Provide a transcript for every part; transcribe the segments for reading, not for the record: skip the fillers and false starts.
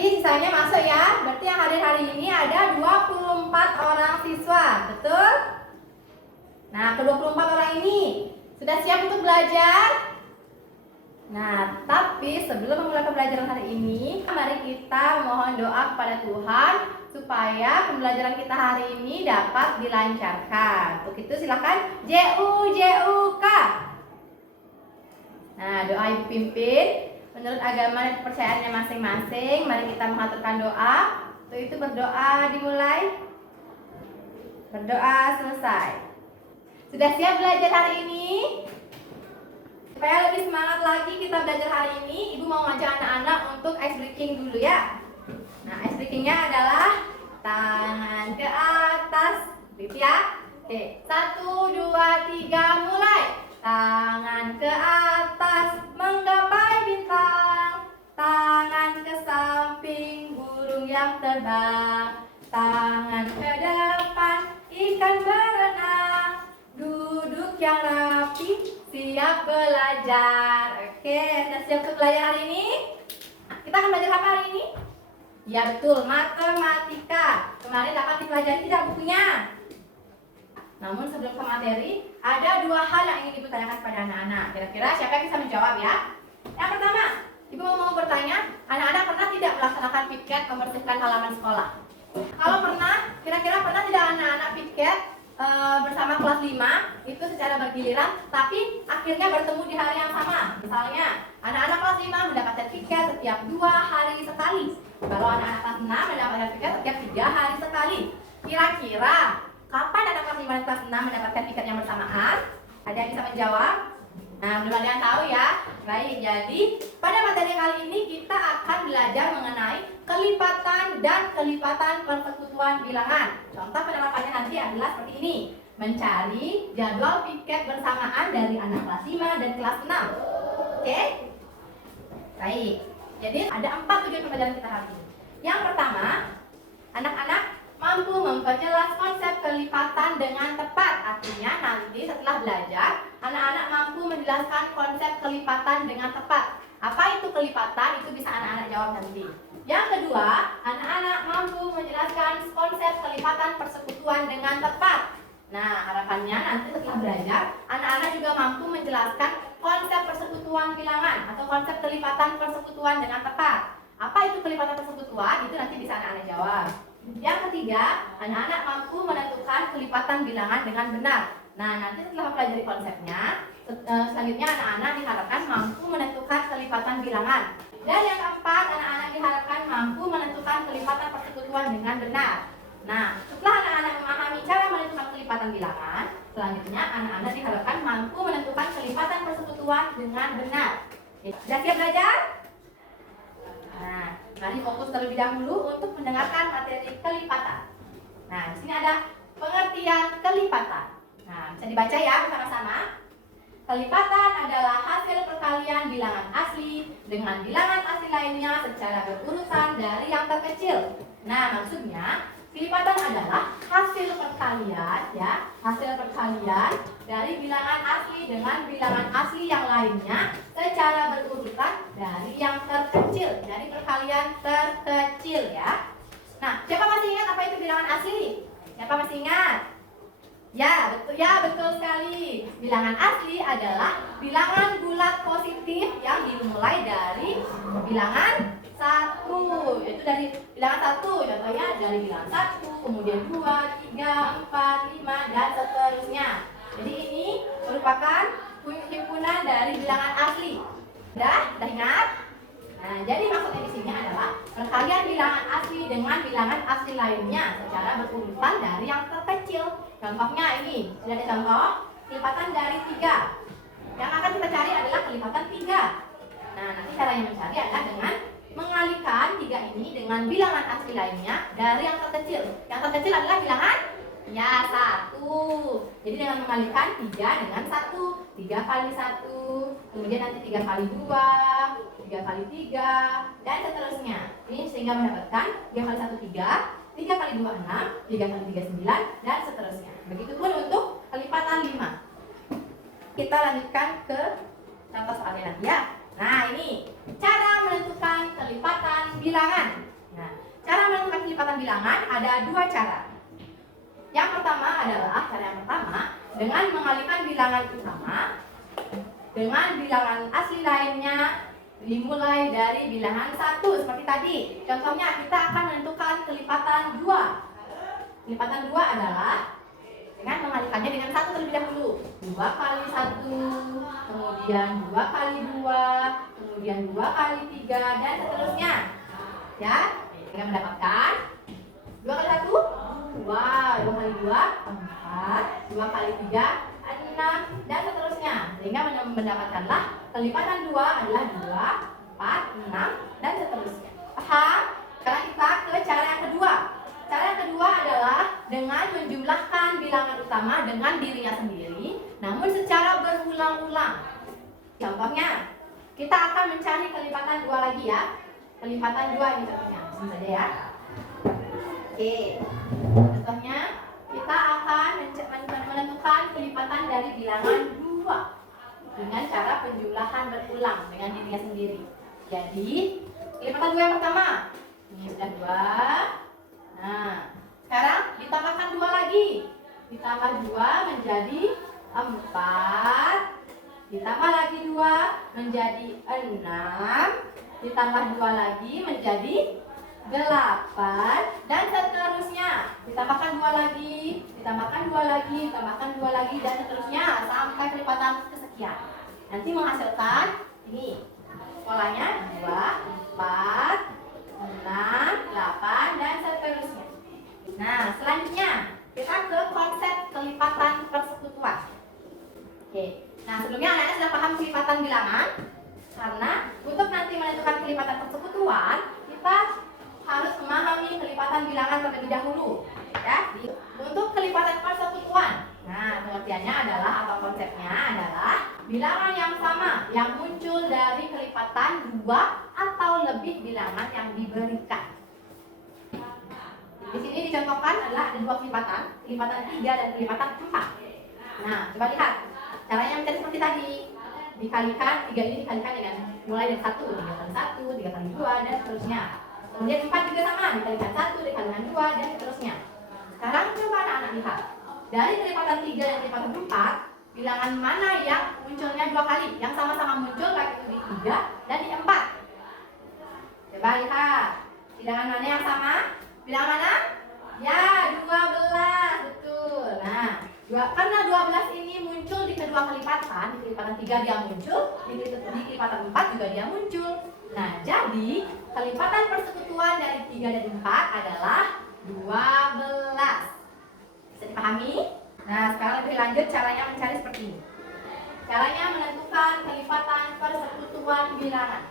Berarti sisanya masuk ya. Berarti yang hadir hari ini ada 24 orang siswa. Betul? Nah, ke-24 orang ini sudah siap untuk belajar? Nah, tapi sebelum memulai pembelajaran hari ini, mari kita mohon doa kepada Tuhan supaya pembelajaran kita hari ini dapat dilancarkan. Untuk itu silakan JUK. Nah, doa Ibu pimpin menurut agama dan kepercayaannya masing-masing. Mari kita mengaturkan doa. Untuk itu berdoa dimulai. Berdoa selesai. Sudah siap belajar hari ini? Supaya lebih semangat lagi kita belajar hari ini, Ibu mau ngajak anak-anak untuk ice breaking dulu ya. Nah, ice breakingnya adalah tangan ke atas, gitu ya. Oke, 1, 2, 3, mulai. Tangan ke atas, menggapai bintang. Tangan ke samping, burung yang terbang. Tangan ke depan, ikan berenang. Duduk yang rapi, siap belajar. Oke, sudah siap untuk belajar hari ini? Kita akan belajar apa hari ini? Ya betul, matematika. Kemarin dapat dipelajari tidak bukunya? Namun sebelum ke materi, ada 2 hal yang ingin Ibu tanyakan kepada anak-anak. Kira-kira siapa yang bisa menjawab ya? Yang pertama, Ibu mau bertanya, anak-anak pernah tidak melaksanakan piket membersihkan halaman sekolah? Kalau pernah, kira-kira pernah tidak anak-anak piket bersama kelas 5 itu secara bergiliran, tapi akhirnya bertemu di hari yang sama? Misalnya, anak-anak kelas 5 mendapatkan piket setiap 2 hari sekali. Kalau anak-anak kelas 6 mendapatkan piket setiap 3 hari sekali. Kira-kira kapan anak kelas 5 dan kelas 6 mendapatkan piket yang bersamaan? Ada yang bisa menjawab? Nah, belum ada yang tahu ya. Baik, jadi pada materi kali ini kita akan belajar mengenai kelipatan dan kelipatan persekutuan bilangan. Contoh penerapannya nanti adalah seperti ini. Mencari jadwal piket bersamaan dari anak kelas 5 dan kelas 6. Oke? Baik. Jadi ada 4 tujuan pembelajaran kita hari ini. Yang pertama, anak-anak mampu memperjelas konsep kelipatan dengan tepat. Artinya nanti setelah belajar, anak-anak mampu menjelaskan konsep kelipatan dengan tepat. Apa itu kelipatan? Itu bisa anak-anak jawab nanti. Yang kedua, anak-anak mampu menjelaskan konsep kelipatan persekutuan dengan tepat. Nah, harapannya nanti setelah belajar, anak-anak juga mampu menjelaskan konsep persekutuan bilangan atau konsep kelipatan persekutuan dengan tepat. Apa itu kelipatan persekutuan? Itu nanti bisa anak-anak jawab. Yang ketiga, anak-anak mampu menentukan kelipatan bilangan dengan benar. Nah, nanti setelah mempelajari konsepnya, selanjutnya anak-anak diharapkan mampu menentukan kelipatan bilangan. Dan yang keempat, anak-anak diharapkan mampu menentukan kelipatan persekutuan dengan benar. Nah, setelah anak-anak memahami cara menentukan kelipatan bilangan, selanjutnya anak-anak diharapkan mampu menentukan kelipatan persekutuan dengan benar. Sudah siap belajar? Nah, mari fokus terlebih dahulu untuk mendengarkan materi kelipatan. Nah, di sini ada pengertian kelipatan. Nah, bisa dibaca ya bersama-sama. Kelipatan adalah hasil perkalian bilangan asli dengan bilangan asli lainnya secara berurutan dari yang terkecil. Nah, maksudnya kelipatan adalah hasil perkalian ya, hasil perkalian dari bilangan asli dengan bilangan asli yang lainnya secara berurutan dari yang terkecil, dari perkalian terkecil ya. Nah, siapa masih ingat apa itu bilangan asli? Siapa masih ingat? Ya, betul sekali. Bilangan asli adalah bilangan bulat positif yang dimulai dari bilangan 1. Itu dari bilangan 1. Contohnya dari bilangan 1, kemudian 2, 3, 4, 5 dan seterusnya. Jadi ini merupakan himpunan dari bilangan asli. Sudah ingat? Nah, jadi maksudnya di sini adalah perkalian bilangan asli dengan bilangan asli lainnya secara berurutan dari yang terkecil. Contohnya ini, sudah ada contoh kelipatan dari 3. Yang akan kita cari adalah kelipatan 3. Nah, nanti caranya mencari adalah dengan mengalihkan 3 ini dengan bilangan asli lainnya dari yang terkecil. Yang terkecil adalah bilangan ya 1. Jadi dengan mengalihkan 3 dengan 1, 3 kali 1, kemudian nanti 3 kali 2, 3 kali 3 dan seterusnya. Ini sehingga mendapatkan 3 kali 1 3, 3 kali 2 6, 3 kali 3 9 dan seterusnya. Begitupun untuk kelipatan 5. Kita lanjutkan ke contoh soalnya nanti ya. Nah, ini cara menentukan kelipatan bilangan. bilangan ada dua cara. Yang pertama adalah, cara yang pertama, dengan mengalihkan bilangan utama dengan bilangan asli lainnya dimulai dari bilangan 1 seperti tadi. Contohnya kita akan menentukan kelipatan 2. Kelipatan 2 adalah dengan mengalihkannya dengan 1 terlebih dahulu. 2 kali 1, kemudian 2 kali 2, kemudian 2 kali 3, dan seterusnya. Ya, kita mendapatkan 2 kali 1, 2, 2 kali 2, 4, 2 kali 3, 6, dan seterusnya. Sehingga mendapatkanlah kelipatan 2 adalah 2, 4, 6, dan seterusnya. Paham? Sekarang kita ke cara yang kedua. Cara yang kedua adalah dengan menjumlahkan bilangan utama dengan dirinya sendiri, namun secara berulang-ulang. Contohnya, kita akan mencari kelipatan 2 lagi ya. Kelipatan 2 ini contohnya, langsung saja ya. Oke, contohnya kita akan menentukan kelipatan dari bilangan 2 dengan cara penjumlahan berulang dengan dirinya sendiri. Jadi, kelipatan 2 yang pertama, ini sudah 2. Nah, sekarang ditambahkan 2 lagi. Ditambah 2 menjadi 4. Ditambah lagi 2 menjadi 6. Ditambah 2 lagi menjadi 8, dan seterusnya. Ditambahkan 2 lagi, ditambahkan 2 lagi, ditambahkan 2 lagi, dan seterusnya sampai kelipatan kesekian. Nanti menghasilkan ini polanya 2, 4, 6, 8, dan seterusnya. Nah, selanjutnya kita ke konsep kelipatan persekutuan. Oke. Nah, sebelumnya anak-anak sudah paham kelipatan bilangan. Karena untuk nanti menentukan kelipatan persekutuan, kita harus memahami kelipatan bilangan terlebih dahulu. Ya, untuk kelipatan persekutuan. Nah, pengertiannya adalah atau konsepnya adalah bilangan yang sama yang muncul dari kelipatan 2 atau lebih bilangan yang diberikan. Di sini dicontohkan adalah ada 2 kelipatan, kelipatan 3 dan kelipatan 4. Nah, coba lihat. Caranya mencari seperti tadi. Dikalikan, 3 ini dikalikan dengan mulai dari 1, 3 kali 1, 3 kali 2, dan seterusnya. Kemudian 4 juga sama, dikalikan 1, dikalikan 2, dan seterusnya. Sekarang coba anak-anak lihat. Dari kelipatan 3 dan kelipatan 4, bilangan mana yang munculnya 2 kali? Yang sama-sama muncul baik itu di 3 dan di 4. Coba lihat. Bilangan mana yang sama? Bilangan mana? Ya, 12, betul. Nah, karena 12 ini muncul di kedua kelipatan, di kelipatan 3 dia muncul, di kelipatan 4 juga dia muncul. Nah, jadi kelipatan persekutuan dari 3 dan 4 adalah 12. Bisa dipahami? Nah, sekarang lebih lanjut caranya mencari seperti ini. Caranya menentukan kelipatan persekutuan bilangan.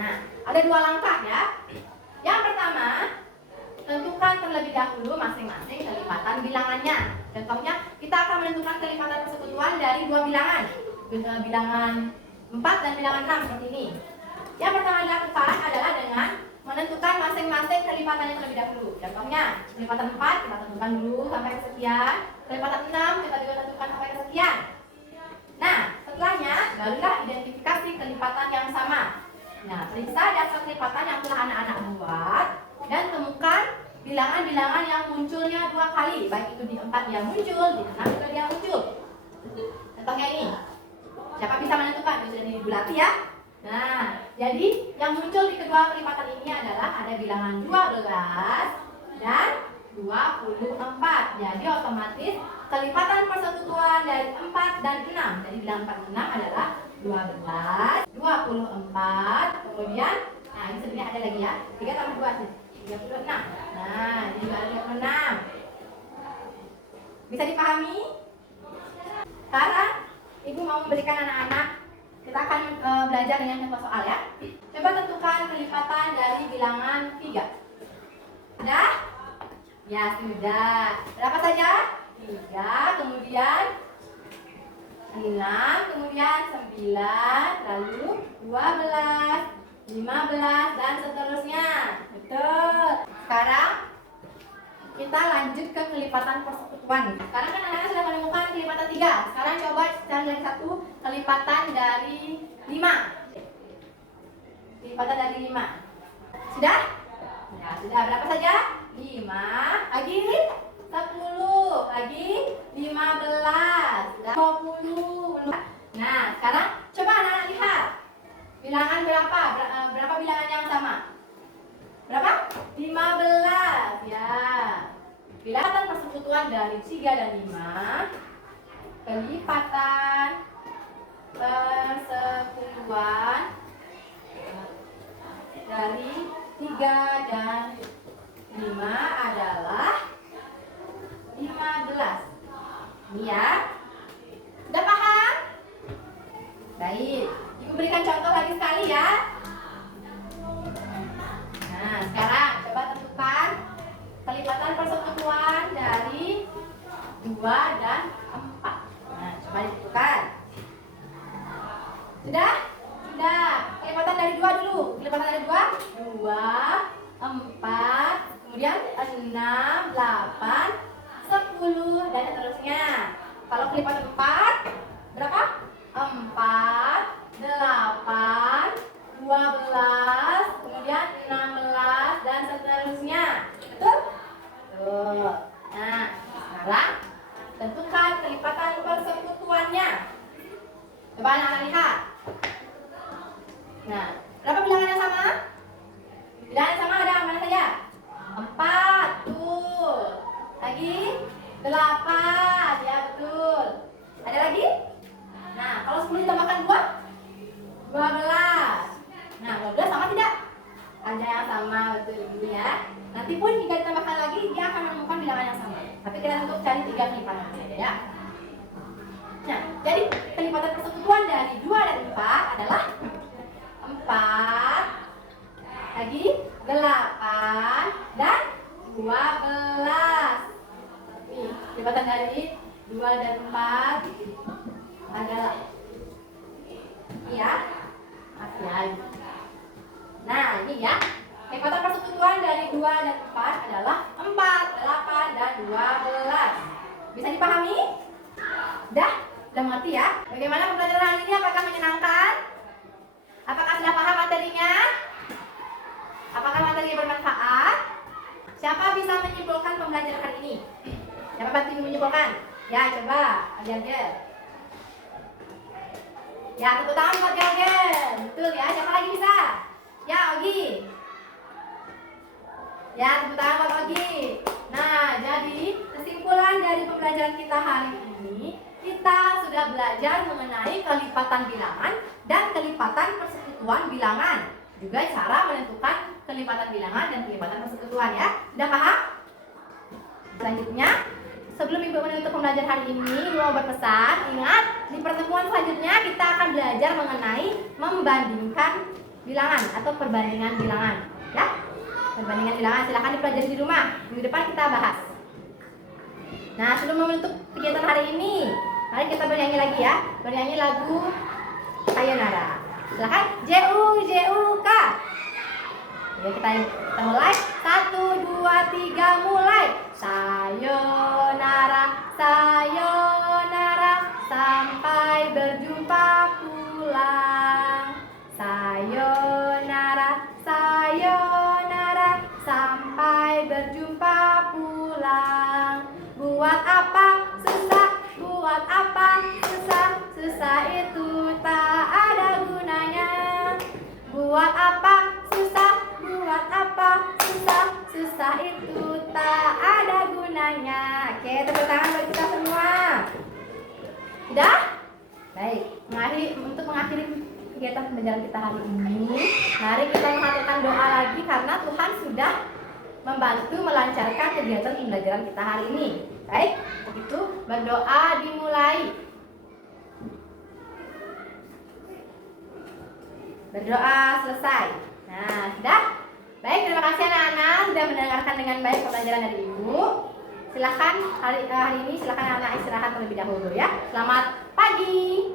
Nah, ada 2 langkah ya. Yang pertama, tentukan terlebih dahulu masing-masing kelipatan bilangannya. Contohnya, kita akan menentukan kelipatan persekutuan dari 2 bilangan. Bilangan 4 dan bilangan 6 seperti ini. Yang pertama dilakukan adalah dengan menentukan masing-masing kelipatannya terlebih dahulu. Contohnya, kelipatan 4 kita tentukan dulu sampai kesekian. Kelipatan 6 kita juga tentukan sampai kesekian. Nah, setelahnya barulah identifikasi kelipatan yang sama. Nah, periksa daftar kelipatan yang telah anak-anak buat dan temukan bilangan-bilangan yang munculnya 2 kali. Baik itu di 4 dia muncul, di 6 juga dia muncul. Contohnya ini. Siapa bisa menentukan? Itu sudah dibulati ya. Nah, jadi yang muncul di kedua kelipatan ini adalah ada bilangan 12 dan 24. Jadi otomatis kelipatan persekutuan dari 4 dan 6. Jadi bilangan 4 dan 6 adalah 12, 24, kemudian nah ini sebenarnya ada lagi ya. 3 tambah 2 36. Nah, ini juga ada 36. Bisa dipahami? Sekarang Ibu mau memberikan anak-anak, kita akan belajar dengan contoh soal ya. Coba tentukan kelipatan dari bilangan 3. Sudah? Ya, sudah. Berapa saja? 3, kemudian 6, kemudian 9, lalu 12, 15, dan seterusnya. Betul. Sekarang kita lanjut ke kelipatan persekutuan. Sekarang kan anak-anak sudah menemukan kelipatan 3. Sekarang coba cari lagi satu kelipatan dari 5. Kelipatan dari 5. Sudah? Ya, sudah. Berapa saja? 5, lagi 10, lagi 15, 20. Nah, sekarang coba anak-anak lihat. Bilangan berapa? Berapa bilangan yang sama? Berapa? 15, ya. Bilangan persekutuan dari 3 dan 5. Kelipatan persekutuan dari 3 dan 5 adalah 15. Ini ya. Sudah paham? Baik. Ibu berikan contoh lagi sekali ya. Nah, sekarang coba tentukan kelipatan persekutuan dari 2 dan 4. Nah, coba ditentukan. Sudah? Sudah. Kelipatan dari 2 dulu. Kelipatan dari 2, 4, kemudian 6, 8, 10 dan seterusnya. Kalau kelipatan 4 berapa? 4, 8, 12, kemudian 16 dan seterusnya. Betul? Betul. Nah, sekarang tentukan kelipatan persekutuannya. Coba anak-anak lihat. Nah, berapa bilangan yang sama? Bilangan yang sama ada mana saja? 4, betul. Lagi 8, ya betul. Ada lagi? Nah, kalau 10 ditambahkan 2, 12. Nah, 12 sama tidak? Ada yang sama, betul ini ya. Nanti pun jika ditambahkan lagi, dia akan menemukan bilangan yang sama. Tapi kita untuk cari 3 kelipatan saja ya. Nah, jadi kelipatan persekutuan dari 2 dan 4 adalah 4, lagi 8 dan 12. Nih, kelipatan dari 2 dan 4 adalah ya. Nah, ini ya. Kelipatan persekutuan dari 2 dan 4 adalah 4, 8 dan 12. Bisa dipahami? Sudah mengerti ya? Bagaimana pembelajaran hari ini? Apakah menyenangkan? Apakah sudah paham materinya? Apakah materinya bermanfaat? Siapa bisa menyimpulkan pembelajaran hari ini? Siapa bantu menyimpulkan? Ya, coba. Agel-agel. Ya, tepuk tangan buat Agel. Betul ya. Siapa lagi bisa? Ya, Ogi. Ya, tepuk tangan buat Ogi. Nah, jadi kesimpulan dari pembelajaran kita hari ini, kita sudah belajar mengenai kelipatan bilangan dan kelipatan persekutuan bilangan. Juga cara menentukan kelipatan bilangan dan kelipatan persekutuan ya. Sudah paham? Selanjutnya, sebelum Ibu menutup pembelajaran hari ini, Ibu mau berpesan, ingat di pertemuan selanjutnya kita akan belajar mengenai membandingkan bilangan atau perbandingan bilangan ya. Perbandingan bilangan silahkan dipelajari di rumah. Minggu depan kita bahas. Nah, sebelum menutup kegiatan hari ini, mari kita bernyanyi lagi ya. Bernyanyi lagu Sayonara. Silahkan. JUK. Ya, kita mulai. 1, 2, 3 mulai. Sayonara, sayonara, sampai berjumpa pulang. Sayonara, sayonara, sampai berjumpa pulang. Buat apa susah, buat apa susah, susah itu tak ada gunanya. Buat apa susah, buat apa susah, susah itu tak ada gunanya. Oke, tepuk tangan bagi kita semua. Sudah? Baik, untuk mengakhiri kegiatan pembelajaran kita hari ini, mari kita menghaturkan doa lagi karena Tuhan sudah membantu melancarkan kegiatan pembelajaran kita hari ini. Baik, begitu berdoa dimulai. Berdoa selesai. Nah, sudah? Baik, terima kasih anak-anak sudah mendengarkan dengan baik pembelajaran dari Ibu. Silakan hari ini silakan anak-anak istirahat terlebih dahulu ya. Selamat pagi.